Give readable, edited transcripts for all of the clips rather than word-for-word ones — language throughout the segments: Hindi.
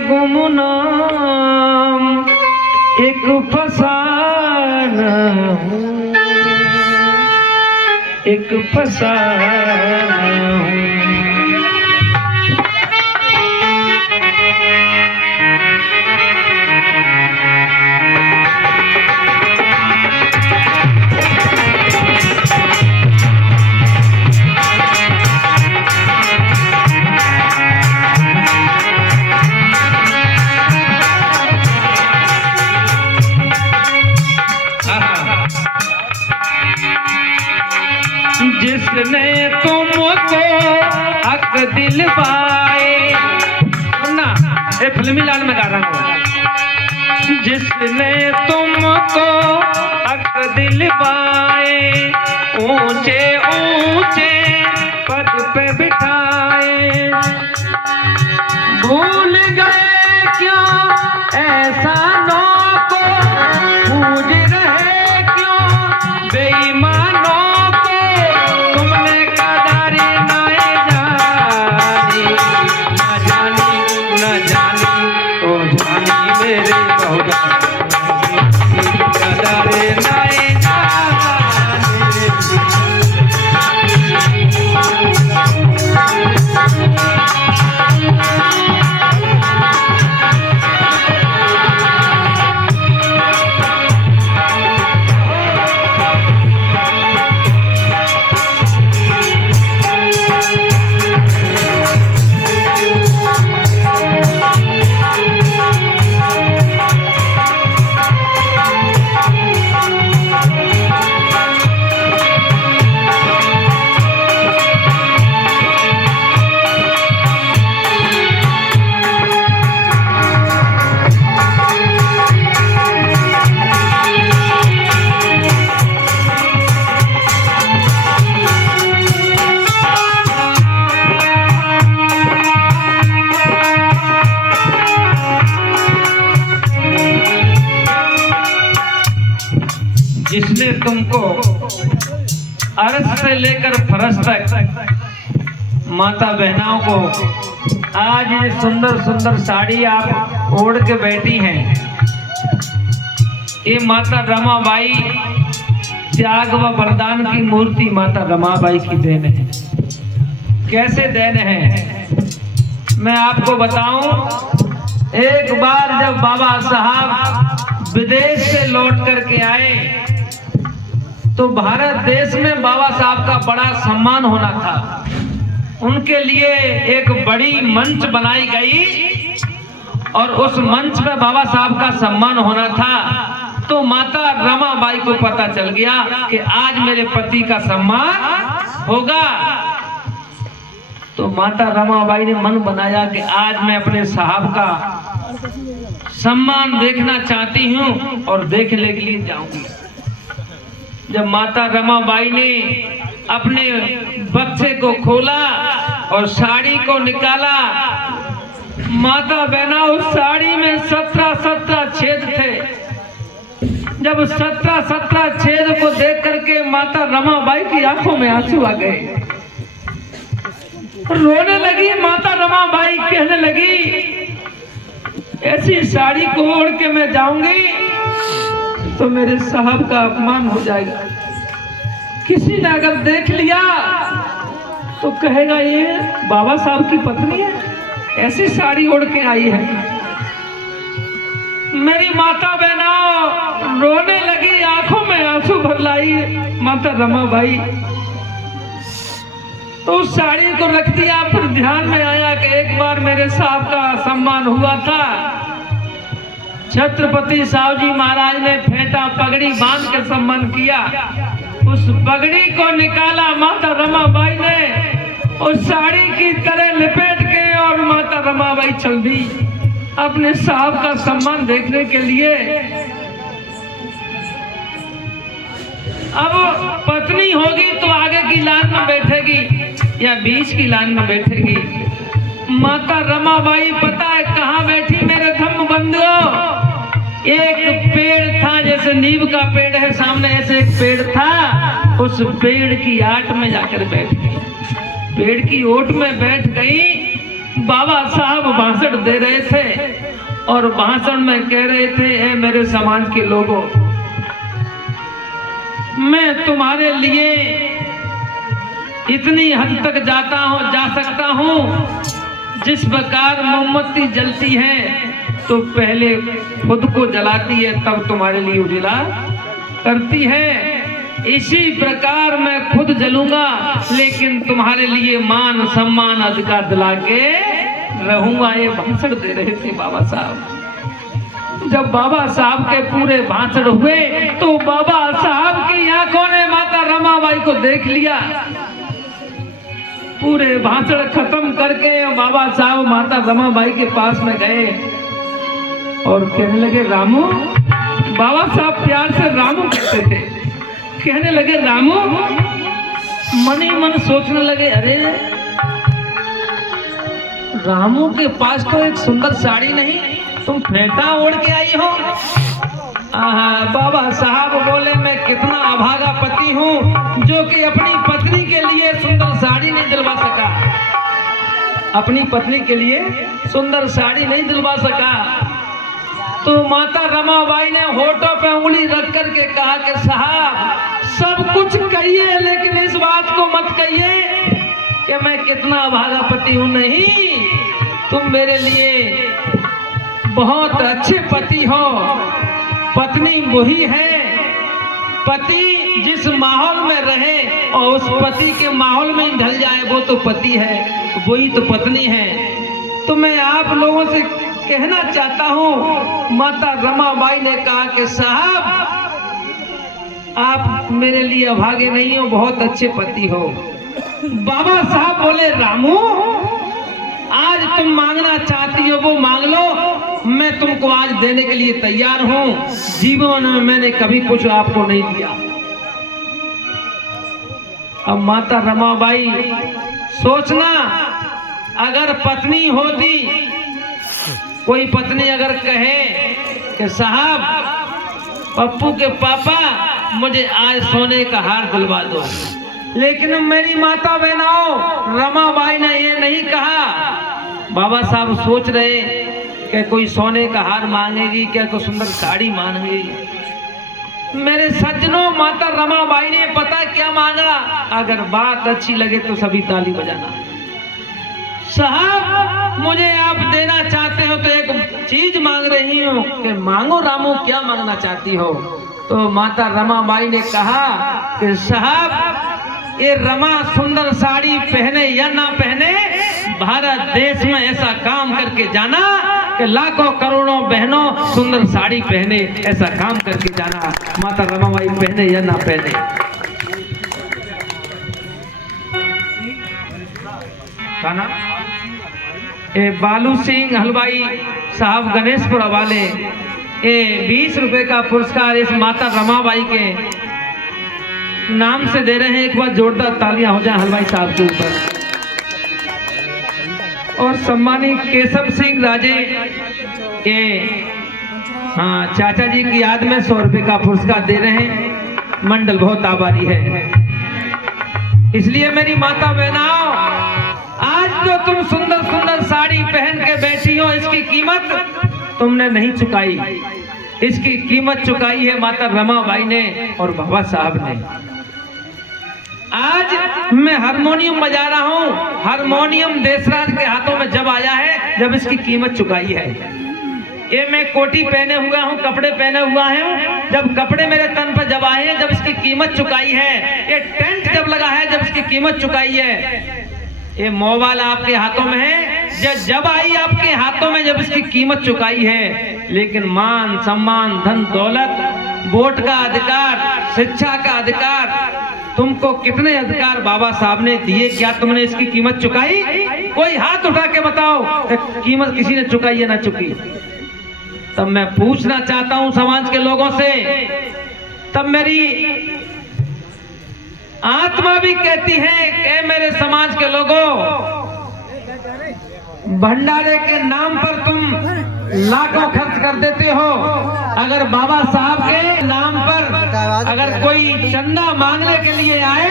गुमनाम एक फसाना हूँ, एक फसाना हूँ। जिसने तुमको हक दिलवाए, सुनना ये फिल्मी लाल में गा रहा हूँ। जिसने तुमको हक दिलवाए, ऊंचे ऊंचे पद पे बिठाए, भूल गए क्यों ऐसा नौको, पूज रहे क्यों बेईमानों, जिसने तुमको अर्श से लेकर फरश तक माता बहनाओं को आज ये सुंदर सुंदर साड़ी आप ओढ़ के बैठी हैं, ये माता रमाबाई त्याग व वरदान की मूर्ति माता रमाबाई की देन है। कैसे देन है मैं आपको बताऊं। एक बार जब बाबा साहब विदेश से लौट करके आए तो भारत देश में बाबा साहब का बड़ा सम्मान होना था। उनके लिए एक बड़ी मंच बनाई गई और उस मंच पे बाबा साहब का सम्मान होना था। तो माता रमाबाई को पता चल गया कि आज मेरे पति का सम्मान होगा। तो माता रमाबाई ने मन बनाया कि आज मैं अपने साहब का सम्मान देखना चाहती हूँ और देखने के लिए जाऊंगी। जब माता रमाबाई ने अपने बक्से को खोला और साड़ी को निकाला, माता बहना उस साड़ी में 17 छेद थे। जब 17 छेद को देख करके माता रमाबाई की आंखों में आंसू आ गए, रोने लगी। माता रमाबाई कहने लगी ऐसी साड़ी को ओढ़ के मैं जाऊंगी तो मेरे साहब का अपमान हो जाएगा। किसी ने अगर देख लिया तो कहेगा ये बाबा साहब की पत्नी है, ऐसी साड़ी ओढ़ के आई है। मेरी माता बहना रोने लगी, आंखों में आंसू भर लाई माता रमाबाई। तो उस साड़ी को रख दिया। फिर ध्यान में आया कि एक बार मेरे साहब का सम्मान हुआ था। छत्रपति साहू जी महाराज ने फेंटा पगड़ी बांध के सम्मान किया। उस पगड़ी को निकाला माता रमाबाई ने, उस साड़ी की तरह लिपेट के, और माता रमाबाई चल दी अपने साहब का सम्मान देखने के लिए। अब पत्नी होगी तो आगे की लाइन में बैठेगी या बीच की लाइन में बैठेगी। माता रमाबाई पता है कहाँ बैठी मेरे धम्म बंधुओं? एक पेड़ था, जैसे नीम का पेड़ है सामने, ऐसे एक पेड़ था। उस पेड़ की आट में जाकर बैठ गई। पेड़ की ओट में बैठ गई। बाबा साहब भाषण दे रहे थे। और भाषण में कह रहे थे, ए मेरे समाज के लोगों, मैं तुम्हारे लिए इतनी हद तक जा सकता हूँ, जिस प्रकार मोमबत्ती जलती है तो पहले खुद को जलाती है तब तुम्हारे लिए उजाला करती है, इसी प्रकार मैं खुद जलूंगा लेकिन तुम्हारे लिए मान सम्मान अधिकार दिला के रहूंगा। ये भाषण दे रहे थे बाबा साहब। जब बाबा साहब के पूरे भाषण हुए तो बाबा साहब की आंखों ने माता रमाबाई को देख लिया। पूरे भाषण खत्म करके बाबा साहब माता रमाबाई के पास में गए और कहने लगे, रामू। बाबा साहब प्यार से रामू कहते थे। कहने लगे, रामू। मन ही मन सोचने लगे, अरे रामू के पास तो एक सुंदर साड़ी नहीं, तुम फेंटा ओढ़ के आई हो। बाबा साहब बोले, मैं कितना अभागा पति हूँ जो कि अपनी पत्नी के लिए सुंदर साड़ी नहीं दिलवा सका, अपनी पत्नी के लिए सुंदर साड़ी नहीं दिलवा सका। तो माता रमाबाई ने होठों पे उंगली रख करके कहा कि साहब सब कुछ कहिए लेकिन इस बात को मत कहिए कि मैं कितना अभागा पति हूँ। नहीं, तुम मेरे लिए बहुत अच्छे पति हो। पत्नी वही है, पति जिस माहौल में रहे और उस पति के माहौल में ढल जाए वो तो पति है, वही तो पत्नी है। तो मैं आप लोगों से कहना चाहता हूँ, माता रमाबाई ने कहा कि साहब आप मेरे लिए अभागे नहीं हो, बहुत अच्छे पति हो। बाबा साहब बोले, रामू आज तुम मांगना चाहती हो वो मांग लो, मैं तुमको आज देने के लिए तैयार हूँ। जीवन में मैंने कभी कुछ आपको नहीं दिया। अब माता रमाबाई सोचना, अगर पत्नी होती, कोई पत्नी अगर कहे कि साहब पप्पू के पापा मुझे आज सोने का हार दिलवा दो, लेकिन मेरी माता बहनों रमाबाई ने ये नहीं कहा। बाबा साहब सोच रहे कि कोई सोने का हार मांगेगी क्या, कोई सुंदर साड़ी मांगेगी। मेरे सज्जनों, माता रमाबाई ने पता क्या मांगा? अगर बात अच्छी लगे तो सभी ताली बजाना। साहब मुझे आप देना चाहते हो तो एक चीज मांग रही हूँ कि मांगो रामू, क्या मांगना चाहती हो? तो माता रमाबाई ने कहा कि साहब ये रमा सुंदर साड़ी पहने या ना पहने, भारत देश में ऐसा काम करके जाना कि लाखों करोड़ों बहनों सुंदर साड़ी पहने, ऐसा काम करके जाना। माता रमाबाई पहने या ना पहने। खाना ए बालू सिंह हलवाई साहब गणेशपुर वाले 20 रुपए का पुरस्कार इस माता रमाबाई के नाम से दे रहे हैं। एक बार जोरदार तालियां हो जाए हलवाई साहब के ऊपर। और सम्मानित केशव सिंह राजे के चाचा जी की याद में 100 रुपए का पुरस्कार दे रहे हैं। मंडल बहुत आभारी है। इसलिए मेरी माता बहनाओ, आज जो तुम सुंदर सुंदर साड़ी पहन के बैठी हो, इसकी कीमत तुमने नहीं चुकाई, इसकी कीमत चुकाई है माता रमाबाई ने और बाबा साहब ने। आज मैं हारमोनियम बजा रहा हूँ, हारमोनियम देशराज के हाथों में जब आया है, जब इसकी कीमत चुकाई है। ये मैं कोटी पहने हुआ हूँ, कपड़े पहने हुआ है, जब कपड़े मेरे तन पर जब आए हैं, जब इसकी कीमत चुकाई है। ये टेंट जब लगा है, जब इसकी कीमत चुकाई है। ये मोबाइल आपके हाथों में है, जब आई आपके हाथों में, जब इसकी कीमत चुकाई है। लेकिन मान सम्मान धन दौलत, वोट का अधिकार, शिक्षा का अधिकार, तुमको कितने अधिकार बाबा साहब ने दिए, क्या तुमने इसकी कीमत चुकाई? कोई हाथ उठा के बताओ कीमत किसी ने चुकाई या ना चुकी। तब मैं पूछना चाहता हूं समाज के लोगों से, तब मेरी आत्मा भी कहती है कि मेरे समाज के लोगों, भंडारे के नाम पर तुम लाखों खर्च कर देते हो। अगर बाबा साहब के नाम पर अगर कोई चंदा मांगने के लिए आए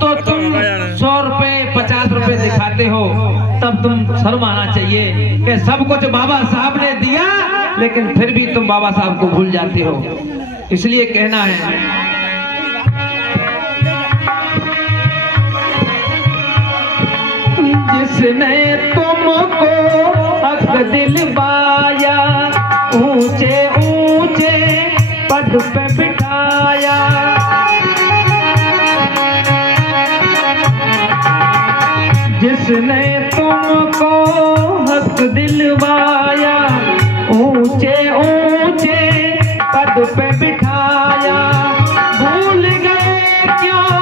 तो तुम 100 रुपए 50 रुपए दिखा दिखाते हो तब तुम शर्म आना चाहिए कि सब कुछ बाबा साहब ने दिया लेकिन फिर भी तुम बाबा साहब को भूल जाते हो। इसलिए कहना है, जिसने तुमको हक दिलवाया, ऊंचे ऊंचे पद पे बिठाया, जिसने तुमको हक दिलवाया, ऊंचे ऊंचे पद पे बिठाया, भूल गए क्यों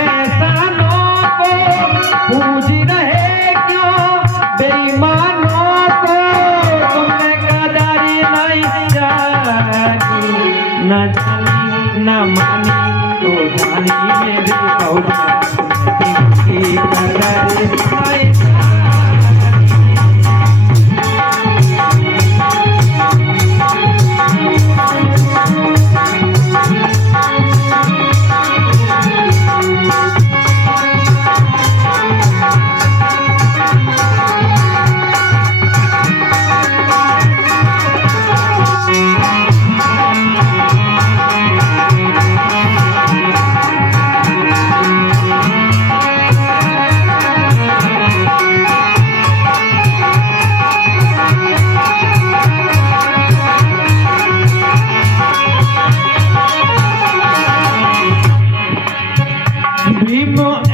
एहसानों को, पूज रहे क्यों बेईमानों को, तुमने कदर नहीं जानी, न जानी न मानी तो जानी मेरी कौड़ी, की कदर नहीं जानी।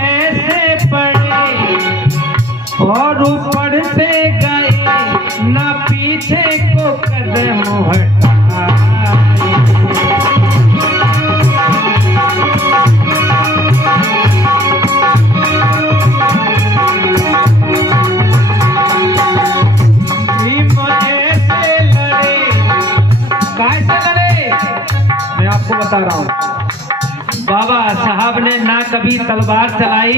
ऐसे पढ़े और पढ़ते गए, ना पीछे को कदम हटाए, ऐसे लड़े। कैसे लड़े मैं आपको बता रहा हूँ। बाबा साहब ने ना कभी तलवार चलाई,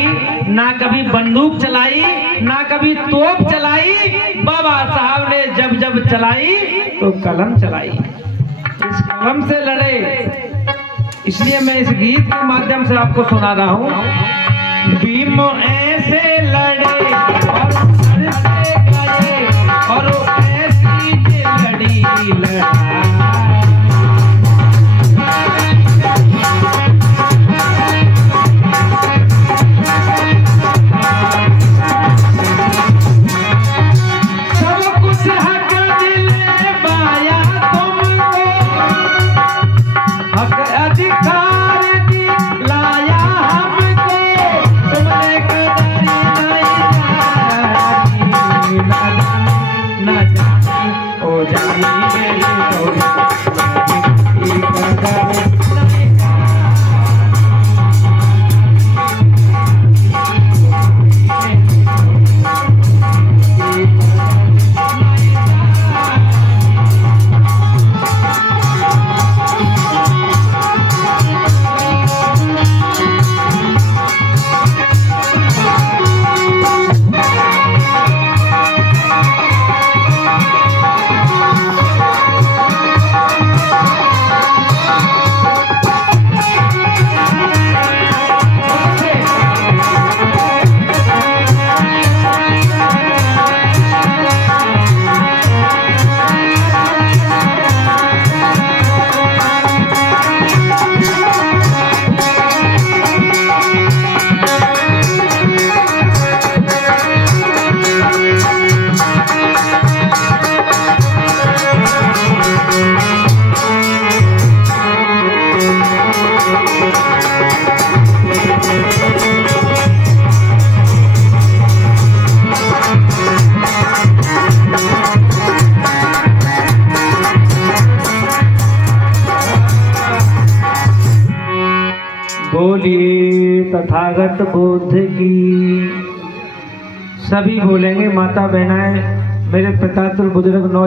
ना कभी बंदूक चलाई, ना कभी तोप चलाई। बाबा साहब ने जब जब चलाई तो कलम चलाई, इस कलम से लड़े। इसलिए मैं इस गीत के माध्यम से आपको सुना रहा हूँ। भीम ऐसे लड़े और लड़ते गए और ऐसी लड़ी लड़ा, बोलिए तथागत बुद्ध की। सभी बोलेंगे, माता बहनाएं, मेरे पिता बुजुर्ग नौ